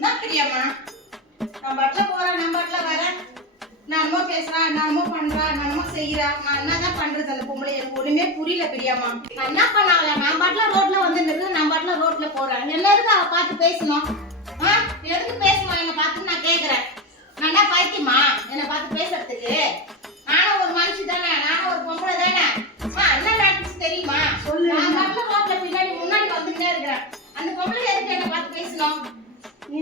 என்ன பிரியம்மா? நான் பாட்டுல போறேன், நான் பாட்டுல வரேன். நான் என்னமோ பேசுறா, நான் என்னமோ பண்றா, நான் என்னமோ செய்யறா. நான் என்னதான் பண்றது அந்த பொம்பளை? எனக்கு ஒண்ணுமே புரியல பிரியம்மா. நான் என்ன பண்ணாங்க? நான் பாட்டுல ரோட்ல வந்து நின்று, நான் பாட்டுல ரோட்ல போறேன். எல்லாருக்கும் அவ பார்த்து பேசணும். எதுக்கு பேசணும்? என்னை பார்த்து நான் கேக்குறேன். நான் என்ன பைத்தியமா என்னை பார்த்து பேசுறதுக்கு? நானும் ஒரு மனுஷி தானே, நானும் ஒரு பொம்பளை தானே. என்ன நடந்துச்சு தெரியுமா? நான் பாட்டுல ரோட்ல பின்னாடி முன்னாடி வந்துட்டே இருக்கிறேன். அந்த பொம்பளை எதுக்கு என்னை பார்த்து பேசணும்?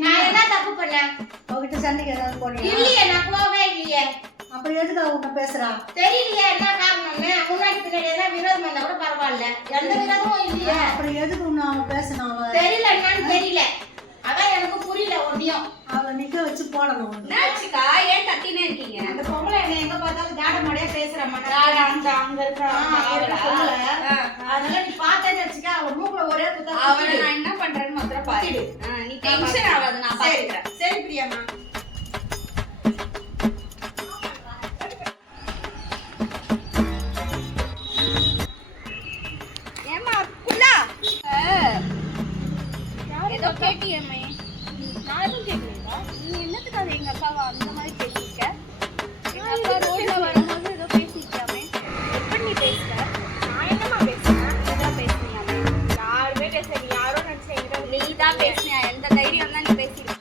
நான் என்ன தப்பு பண்ணேன்? அவகிட்ட சண்டைக்கு ஏதாவது போனீங்க? இல்லையே, நான் போகவே இல்லையே. அப்புறம் எதுக்கு அவங்க பேசுறா? தெரியலையே என்ன காரணம்னு. முன்னாடி பின்னாடி எதாவது விரோதம் வந்தா கூட பரவாயில்ல, எந்த விரோதமும் இல்லையே. அப்புறம் எதுக்கு ஒண்ணு அவன் பேசினா? தெரியல, என்னன்னு தெரியல. அதான் எனக்கு புரியல ஒன்னியும். அவளை நிக்க வச்சு போடணும். என்னாச்சுக்கா? ஏன் கத்தினே இருக்கீங்க? அந்த பொம்பளை என்ன எங்க பார்த்தாலும் ஜாட மாடியா பேசுறமா. அங்க இருக்கிற அதனால நீ பார்த்தேன்னு வச்சுக்க, அவ மூக்குல ஒரே குத்தா. அவனை நான் என்ன பண்றேன்னு மாத்திரம் பாரு. நீ டென்ஷன் ஆகாத, நான் பாத்துக்கிறேன். சரி பிரியம்மா. ஏமா குள்ளா ஏதோ கேட்டியம்மே? நான் எதுவும் கேட்கலையா? நீ என்னத்துக்காக எங்க அக்காவை அந்த மாதிரி பேசியிருக்க? எங்க அக்கா ரோட்ல வரும்போது ஏதோ பேசியிருக்காமே. எப்படி நீ பேசுற? நான் என்னமா பேசுறேன்? நீதான் பேசுனியாமே. யாருமே பேசல, நீ யாரோ நினைச்சீங்க. நீ தான் பேசுனியா? எந்த தைரியம் தான் நீ பேசிருக்க?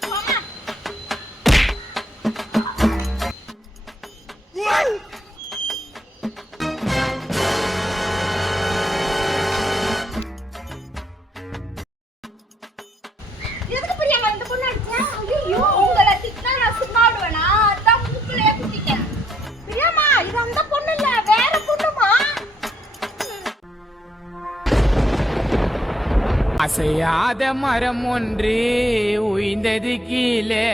எதுக்கு பிரியமா இந்த பொண்ணு அடிச்சா? ஐயோ, உங்களை திட்டினா நான் சும்மா விடுவேனா? அதான் மூக்குலயே குத்திட்டேன். பிரியமா, இது அந்த பொண்ணு இல்ல, வேற பொண்ணுமா? அசையாத மரம் ஒன்று உய்ந்தது கீழே.